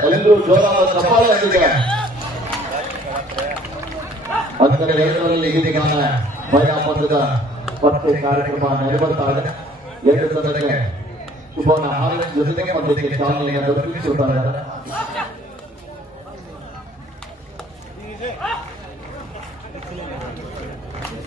ಎಲ್ಲರೂ ಜೋರಾದ ಚಪ್ಪಾಳೆಯೊಂದಿಗೆ ಅಂದರೆ ರೇಡಿಯೋದಲ್ಲಿ ಇದೀಗ ಮಹಿಳಾ ಪಂದ್ಯದ ಮತ್ತೆ ಕಾರ್ಯಕ್ರಮ ನೆರವೇರ್ತಾ ಇದೆ ಎರಡು ತಂಡಕ್ಕೆ ಜೊತೆಗೆ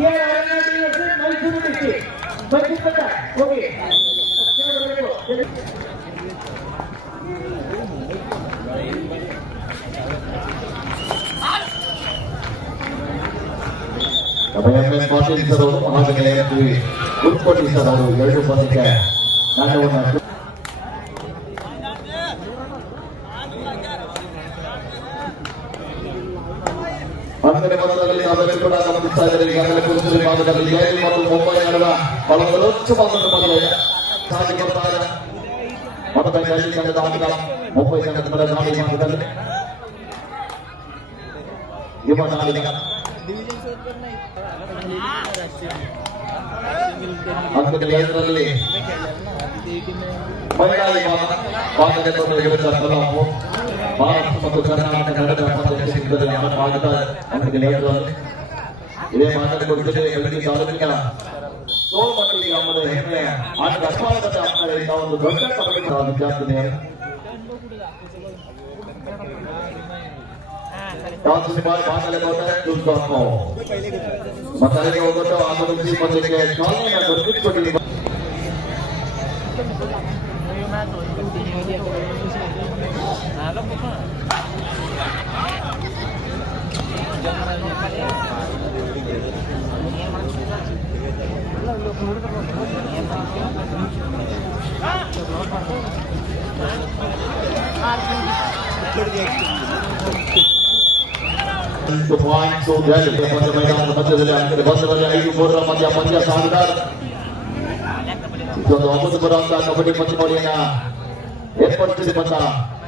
ये हरियाणा की ओर से मैसूर डिस्ट्रिक्ट मैसूर पता ओके ಅಭಯಂಬೆ ಕೋಶಿನ್ ಸರ್ ಮಹಾಸಂಗಲಯಕ್ಕೆ ಉತ್ಪತ್ತಿ ಸರ್ ಅವರು ಎರಡು ಪದಕ್ಕೆ ದಾಖಲೆಯನ್ನು ಅಂದರೆ ಮೊದಲದಲ್ಲಿ ನಾವೆಲ್ಲ ಕೂಡ ಗಮನಿಸ್ತಾ ಇದ್ದೇವೆ ಈಗಾಗಲೇ ಪುರುಷರು ಮಾತುಕತೆ ಏಳು ಮತ್ತು ಮುಂಬೈ ನಡೆದ ಬಹಳ ಸಲೋಚ್ಛವಾದ ಮೊದಲಿಗೆ ಸಾಧಿ ಕೊಡ್ತಾರೆ ಮೊದಲ ಡೆಲ್ಲಿ ತಂಡದ ಆಟಗಾರ ಮುಂಬೈ ತಂಡದ ಮೇಲೆ ನಾಳೆ ಮಾತುಕತೆ ಯುವ ನಾಳಿಗ ಹತ್ತು ಐದರಲ್ಲಿ ಬಂಗಾಳಿ ಮಾತುಕತೆ ಇರುತ್ತಾರೆ ನಾವು ಮತ್ತು ಕರ್ನಾಟಕ ಕನ್ನಡ ಪ್ರದೇಶ ಸಂಘದ ಭಾಗದ ಅವರಿಗೆ ಲೇಯರ್ ಇದೇ ಮಾತನಾಡಿಕೊಂಡಿದ್ದೇವೆ ಎಲ್ಲರಿಗೆ ತಾಲೂಕಿನ ಸೋಮನಲ್ಲಿ ಅವರ ಹೆಮ್ಮೆ ಆ ಕರ್ನಾಟಕದ ಆಟಗಳಿಂದ ಒಂದು ದೊಡ್ಡ ವಿದ್ಯಾರ್ಥಿನಿ ಯಾವ್ದು ಸುಮಾರು ಭಾಗದಲ್ಲಿ ಹೋದರೆ ದುಡ್ಡು ಹಾಕೋ ಮಕ್ಕಳಿಗೆ ಹೋಗುತ್ತೋ ಆಗಮಿಸಿ ಮೊದಲಿಗೆ ಕಾಲನಿಯ ದೊಡ್ಡ ಕೊಡಲಿ ಪಾಯಿಂಟ್ ಮಧ್ಯದಲ್ಲಿ ಅಂಕಣೆ ಬಂದರಲ್ಲಿ ಐದು ಮೂರರ ಮಧ್ಯ ಪಂದ್ಯ ಸಾಗಿದಾರ್ ಇದೊಂದು ಒಂಬತ್ತು ಬರುವಂತಹ ಕಬಡ್ಡಿ ಪಂದ್ಯಾವಳಿಯನ್ನ ಏರ್ಪಡಿಸಿರುವಂತಹ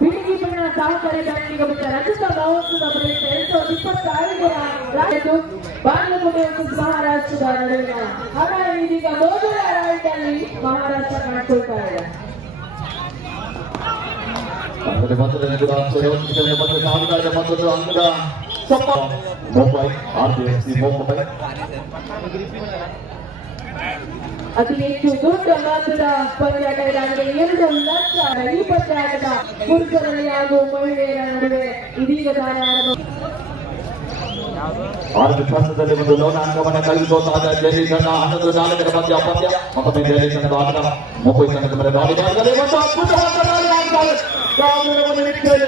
ಬಿಡಿಗಿ ಬಣ್ಣ ತಾವು ಕರೆ ಬ್ಯಾಂಕಿಗೆ ಬಂದ ರಂಜಿತ ಭಾವತ್ಸದ ಪ್ರಯುಕ್ತ ಎಂಟು ಇಪ್ಪತ್ತು ಸಾವಿರ ರಾಜ್ಯದ್ದು ಬಾಗಲಕೋಟೆ ಮಹಾರಾಷ್ಟ್ರದ ನಡುವಿನ ಹಣ ಇದೀಗ ಮೊದಲ ರಾಜ್ಯದಲ್ಲಿ ಮಹಾರಾಷ್ಟ್ರ ಕಾಣಿಸ್ಕೊಳ್ತಾ ಇದೆ Mumbai R B F C Mumbai Akhilesh ಗಂಗಾಂತರ panchayat ಎರಡು ಲಕ್ಷ ಐವತ್ತಾರದ ಪುರುಷರಲ್ಲಿ ಹಾಗೂ ಮಹಿಳೆಯರ ನಡುವೆ ಇದೀಗ ಆರು ವಿಶ್ವಾಸದಲ್ಲಿ ಒಂದು ಲೋನ ಅಂಕವನ್ನು ಕಳೆದುಕೊಂಡಾಗ ಜೈಲಿ ತಂಡ ಹನ್ನೊಂದು ನಾಲ್ಕರ ಮಧ್ಯ ಅಪತ್ಯ ಮತ್ತೊಮ್ಮೆ ಜೈಲಿ ತಂಡದ ಆಟ ಮುಂಬೈ ತಂಡದ ಮೇಲೆ ದಾಳಿಗಾರದಲ್ಲಿ ಒಂದು ಅದ್ಭುತವಾದ ದಾಳಿಗಾರರು ದಾಳಿಗಳನ್ನು ನೀಡಿದ್ದಾರೆ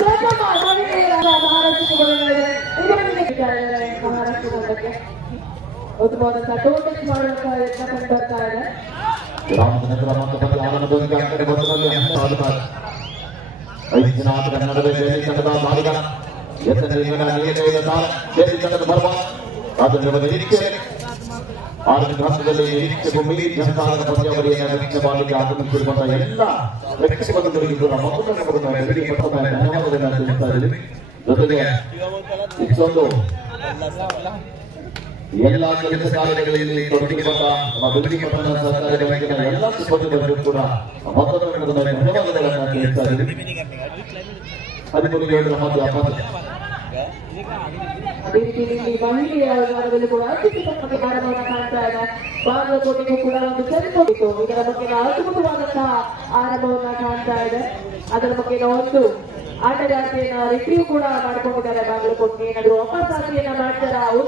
ಪ್ರಥಮ ಮಹಿಳೆಯರ ಮಹಾರಾಷ್ಟ್ರ ಮಹಾರಾಷ್ಟ್ರ ಒಂದು ಬಾಲನ್ನ ಟೋಟಲ್ ಮಾಡುವಂತ ಯತ್ನ ಕಂಡು ಬರ್ತಾ ಇದೆ ರಾಮಚಂದ್ರ ಕ್ರಮಾಂಕದಲ್ಲಿ ಆರಂಭದೊಂದಿಗೆ ಆ ಕಡೆ ಬಂದಲ್ಲಿ ಹತ್ತಾರು ಐದು ಜನ ಆಟ ಕನ್ನಡದ ಜಯಲಿ ತಂಡದ ಮಾಲಿಕ ಎತ್ತನ ನಿರ್ಮಾಣ ನೀರಿನ ತಾಳ ಜಯಲಿ ತಂಡದ ಪರ್ವ ರಾಜೇಂದ್ರ ಬಂದ ನಿರೀಕ್ಷೆ ಆರನೇ ಹಂತದಲ್ಲಿ ನಿರೀಕ್ಷೆ ಭೂಮಿ ಜನತಾಳದ ಪಂದ್ಯಾವಳಿಯನ್ನು ನಿರೀಕ್ಷೆ ಮಾಡಲಿಕ್ಕೆ ಆಗಮಿಸಿರುವಂತಹ ಎಲ್ಲ ಪ್ರೇಕ್ಷಕರಿಗೆ ಮೊದಲನೇ ಬರುತ್ತಾ ಎದುರಿಗೆ ಪಟ್ಟದ ಧನ್ಯವಾದಗಳನ್ನು ತಿಳಿಸ್ತಾ ಇದ್ದೀವಿ ಜೊತೆಗೆ ಇಷ್ಟೊಂದು ಎಲ್ಲ ಕೆಲಸ ಕಾರ್ಯಗಳಲ್ಲಿ ತೊಡಗಿ ನಮ್ಮ ಎಲ್ಲ ಸಿಬ್ಬಂದಿಗಳು ಕೂಡ ಮತದಾರರನ್ನು ಧನ್ಯವಾದಗಳನ್ನು ಹದಿಮೂರು ಅದೇ ರೀತಿ ಕೂಡ ಕಾಣ್ತಾ ಇದೆ ಬಾಗಲಕೋಟೆಗೂ ಕೂಡ ಒಂದು ಇದರ ಬಗ್ಗೆ ಅದ್ಭುತವಾದಂತಹ ಆರಂಭವನ್ನ ಕಾಣ್ತಾ ಇದೆ ಅದರ ಬಗ್ಗೆ ಒಂದು ಆಟಗಾರ್ತಿಯನ್ನ ರಿವ್ಯೂ ಕೂಡ ಮಾಡ್ಕೊಂಡಿದ್ದಾರೆ ಬಾಗಲಕೋಟೆ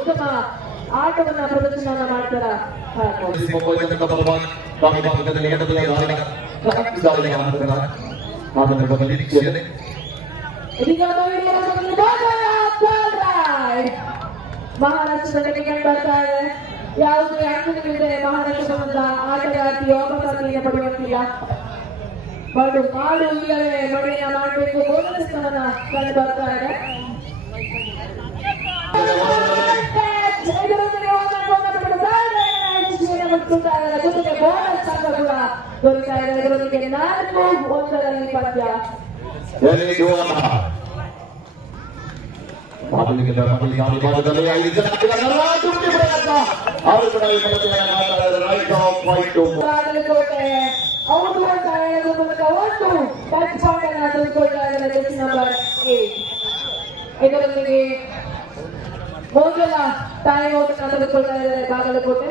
ಉತ್ತಮ ಆಟವನ್ನ ಪ್ರದರ್ಶನ ಮಾಡ್ತಾರ ಮಹಾರಾಷ್ಟ್ರದ ಕಡೆಗೆ ಬರ್ತಾ ಇದೆ ಯಾವುದೇ ಆಟಗಳಿದೆ ಮಹಾರಾಷ್ಟ್ರ ಸಂಬಂಧ ಆಟಗಾರ್ತಿ ಯೋಗಪಾತಿಯನ್ನು ಪಡೆಯುತ್ತಿಲ್ಲ ಒಂದು ಕಾಡು ಇಲ್ಲವೇ ಮನೆಯ ಮಾಡಬೇಕು ಬೋಧನೆ ಸ್ಥಾನ ಕಂಡು ಬರ್ತಾ ಇದೆ ಮುನ್ನೂರ ಜೊತೆಗೆ ಬೋನಸ್ ಅಂಕ ಕೂಡ ದೊರೀತಾ ಇದೆ ಇದರೊಂದಿಗೆ ನಾಲ್ಕು ಒಂದರಲ್ಲಿ ಪಂದ್ಯ ಬಾಗಲಕೋಟೆ ಔಟ್ ಔಟ್ ಆಯೋಗದ ಮೂಲಕ ಒಟ್ಟು ಟಚ್ ಪಾಯಿಂಟ್ ಅನ್ನು ತೆಗೆದುಕೊಳ್ತಾ ಇದ್ದಾರೆ ಡಿಸ್ ನಂಬರ್ ಏಟ್ ಇದರೊಂದಿಗೆ ಮೊದಲ ಟೈ ಔಟ್ ಅನ್ನು ತೆಗೆದುಕೊಳ್ತಾ ಇದ್ದಾರೆ Bagalkot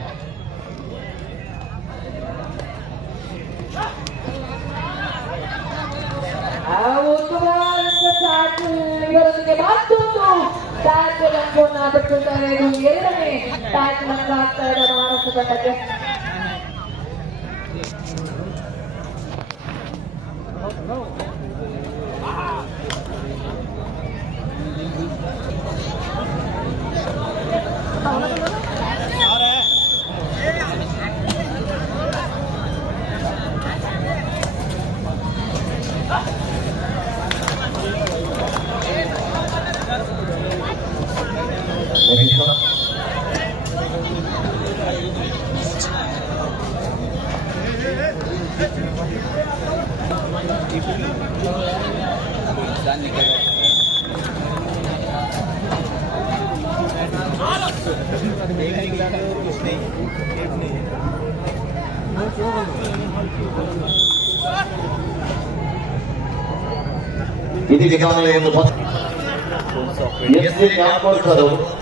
Tak lupa like, share, dan subscribe ya. ఇది విధానం లేదు ఎస్సీ కాకపోతే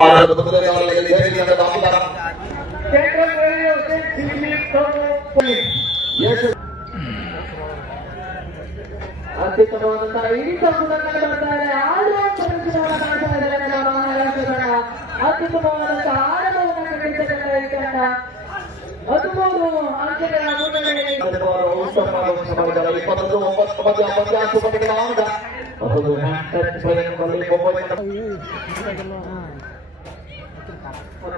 ಅತ್ಯುತ್ತಮವಾದಂತ ಆರಂಭವನ್ನು ಕಂಡಿರ್ತಕ್ಕಂಥ ಹದಿಮೂರು ಆಂಜನೇಯ ಮುನ್ನಡೆಯಲ್ಲಿ ಇಪ್ಪತ್ತೊಂದು ಒಂಬತ್ತು ಮಧ್ಯ ಪಂಚಾಯತ್ ಪಡೆಗಳ ಆಂಗ ಹೌದು ಹ್ಯಾಂಡ್ ಟಚ್ ಬರೆಯನ್ನು ಬರಲಿ ಒಂಬತ್ತು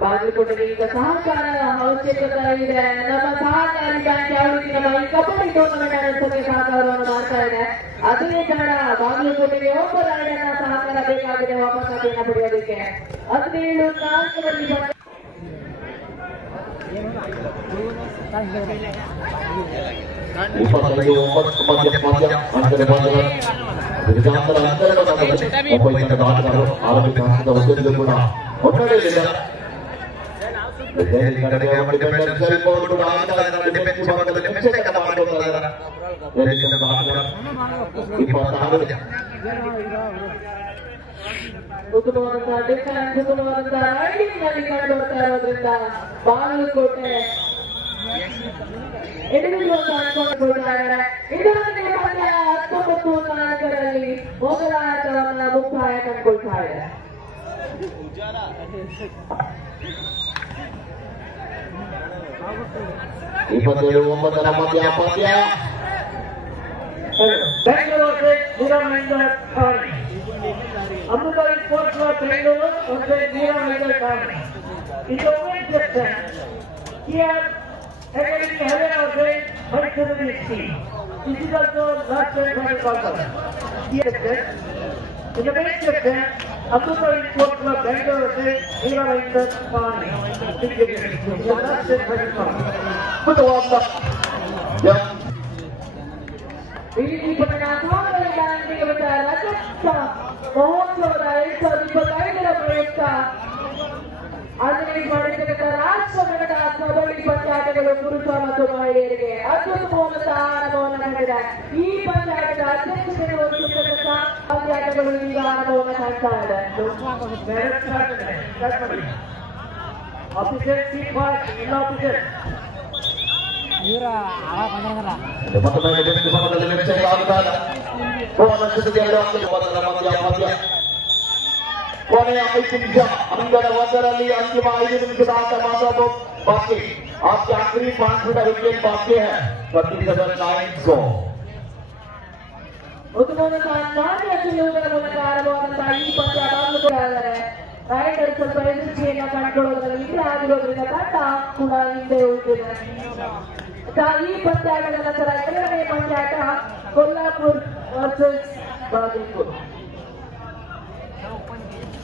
ಬಾಗಲಕೋಟೆಯಿಂದ ಸಹಕಾರ ಹೌಸ್ ಕ್ಷೇತ್ರದಲ್ಲಿದೆ ನಮ್ಮ ಸಹಕಾರಿ ಬ್ಯಾಂಕ್ ಯಾವ ರೀತಿ ನಮ್ಮ ಈ ಕಬಡ್ಡಿ ಟೂರ್ನಮೆಂಟ್ ನಡೆಸೋಕೆ ಸಹಕಾರವನ್ನು ಮಾಡ್ತಾ ಇದೆ ಅದೇ ಕಾರಣ ಬಾಗಲಕೋಟೆಗೆ ಒಬ್ಬ ರಾಯಣ್ಣ ಸಹಕಾರ ಬೇಕಾಗಿದೆ ವಾಪಸಾತಿಯನ್ನು ಪಡೆಯೋದಕ್ಕೆ ಹದಿನೇಳು ನಾಲ್ಕರಲ್ಲಿ ಇಪ್ಪತ್ತೈದು ಒಂಬತ್ತು ಮಧ್ಯ ಮಧ್ಯ ಅಂತರ ಬಂದರೆ ವಿಧಾನದ ಅಂತರ ಬಂದರೆ ಒಬ್ಬ ಇಂಥ ಆಟಗಾರರು ಆರಂಭಿಕ ಹಂತದ ಒಂದರಲ್ಲೂ ಕೂಡ ಒಟ್ಟಾರೆ ದೆಹಲಿ ಕಡೆಗೆ ಅವರ ಡಿಪೆಂಡೆನ್ಸಿ ಕೊಂಡು ಮಾಡ್ತಾ ಇದ್ದಾರೆ ಡಿಪೆಂಡೆನ್ಸಿ ಮಾಡ್ತಾರೆ ಮಿಸ್ಟೇಕ್ ಅನ್ನ ಮಾಡ್ಕೊಳ್ತಾ ಇದ್ದಾರೆ ದೆಹಲಿ ಭಾರತ ಇಪ್ಪತ್ತಾರು ಉತ್ತಮವಾದಂತ ಡಿಫೆನ್ಸ್ ಉತ್ತಮವಾದಂತ ರೈಡಿಂಗ್ ನಲ್ಲಿ ಕಂಡು ಬರ್ತಾ ಇರೋದ್ರಿಂದ ಬಾಗಲಕೋಟೆ ಎದುರಿಸುವಂತ ಅನ್ಕೊಂಡ್ಕೊಳ್ತಾ ಇದ್ದಾರೆ ಇದರಲ್ಲಿ ಪಂದ್ಯ ಹತ್ತೊಂಬತ್ತು ನಾಲ್ಕರಲ್ಲಿ ಮೊದಲ ಆಟವನ್ನು ಮುಕ್ತಾಯ ಕಂಡುಕೊಳ್ತಾ ಇದೆ ಇಪ್ಪತ್ತೇಳು ಒಂಬತ್ತರ ಮಧ್ಯ ಪಂದ್ಯ ಬೆಂಗಳೂರು ನೂರ ಮಂಗಳ ಕಾರಣ ಅಮೃತಾರಿ ಸ್ಪೋರ್ಟ್ಸ್ ಬೆಂಗಳೂರು ಒಂದು ನೂರ ಮಂಗಳ ಕಾರಣ ಇದು किया एकेडमी हरियाणा से हर क्षेत्र में लिखी इसी का जो लास्ट टाइम हमें कॉल कर दिया है तो जब एक करते हैं Akubari Kotla Bengalade, Nilavaita Pani, Put the walls up. Yep. Ini penengahan dari Banti Kementerian Kesehatan. Mohon saudara-saudari berbaik dalam periksa. ಆತ್ಮದಲ್ಲಿ ಪಡೆದಿರತಕ್ಕಂಥ ರಾಜಸ್ವಗಳನ್ನ ಆತ್ಮದಲ್ಲಿ ಪಂಚಾಟಗಳು ಗುರುತ್ವ ಮತ್ತು ಮಹಿಳೆಯರಿಗೆ ಅದ್ಭುತವಾದ ಆರಂಭವನ್ನು ನಡೆದ ಈ ಪಂಚಾಟದ ಅಧ್ಯಕ್ಷತೆಯನ್ನು ವಹಿಸಿರತಕ್ಕಂಥ ಪಂಚಾಟಗಳು ಈಗ ಆರಂಭವನ್ನು ಕಾಣ್ತಾ ಇದೆ ಆಫೀಸರ್ ಚೀಫ್ ಎಲ್ಲ ಆಫೀಸರ್ ಇವರ ಆ ಬಂದಿರಲ್ಲ ಮತ್ತೊಮ್ಮೆ ಡೆಪ್ಯೂಟಿ ಸಭಾದಲ್ಲಿ ವೆಚ್ಚ ಆಗುತ್ತಾ ಹೋದ ಸದಸ್ಯರು ಮಧ್ಯ ಮಧ್ಯ ಕೊನೆಗೆ ಅಮಿತ್ಜಿ ಅಂದರ ವಸರಲಿ ಅಂತಿಮ ಐದು ರೂಪಾಯಿಗಳ ವಾತ ಮಾತ್ರ ಬಾಕಿ. ಆಪ್ಕ ಅಂತಿಮ 500 ರೂಪಾಯಿಗಳ ಬಾಕಿ ಇದೆ. 25900. ಮುಂದಿನ ತಾಯ್ತ ಮಾತೆ ಅಕೀಲುಗಳ ಮೂಲಕ ಕಾರ್ಯವಾದ ತಾಯಿ ಪತ್ರಾನು ಕೊಡಾರೆ. ರೈಟರ್ ಹೆಸರು ಪೆನ್ಸಿ ಇನಾ ಕಣಕೊಳ್ಳೋದ್ರಿ ಇರ ಆಗಿರೋದಿನ ತಾತ ಕುನಲಿ ದೇವುದರಿ. ತಾಈ ಪತ್ರಾನು ಕರಾಯಕ್ಕೆ ನೇಮ್ಯಾಕ ಕೊಲ್ಲಾಪುರ ವರ್ಸಸ್ ಬಾದಿ ಕೋ.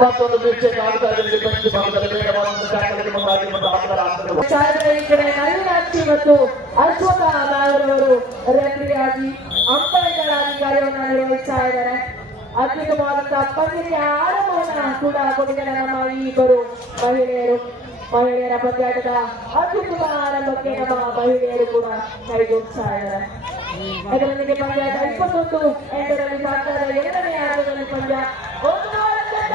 ಮತ್ತೊಂದು ವೀಕ್ಷಕ ಈ ಮತ್ತು ಅಶ್ವಥ ನಾಯರವರು ರೆಫರಿಯಾಗಿ ಅಂಪೈಗಳಾಗಿ ಕಾರ್ಯವನ್ನು ನಿರ್ವಹಿಸ್ತಾ ಇದ್ದಾರೆ ಅದ್ಭುತವಾದಂತಹ ಪಂದ್ಯಕ್ಕೆ ಆರಂಭವನ್ನ ಕೂಡ ಕೊಟ್ಟಿದ್ದಾರೆ ನಮ್ಮ ಇಬ್ಬರು ಮಹಿಳೆಯರು ಮಹಿಳೆಯರ ಪಂದ್ಯಾಟದ ಅದ್ಭುತ ಆರಂಭಕ್ಕೆ ನಮ್ಮ ಮಹಿಳೆಯರು ಕೂಡ ಕೈಗೂಡಿಸ್ತಾ ಇದ್ದಾರೆ ಅದರೊಂದಿಗೆ ಪಂದ್ಯಾಟ ಇಪ್ಪತ್ತೊಂದು ಎಂಟರಲ್ಲಿ ಸಾಕಾರ ಎರಡನೇ ಆಟದಲ್ಲಿ ಪಂದ್ಯ ಒಂದು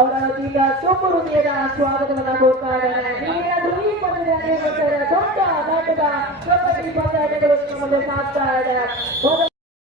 ಅವರ ಈಗ ಸೊಪ್ಪು ಸ್ವಾಗತವನ್ನ ಇದ್ದಾರೆ ದೊಡ್ಡ ನಾಟಕ ಇದೆ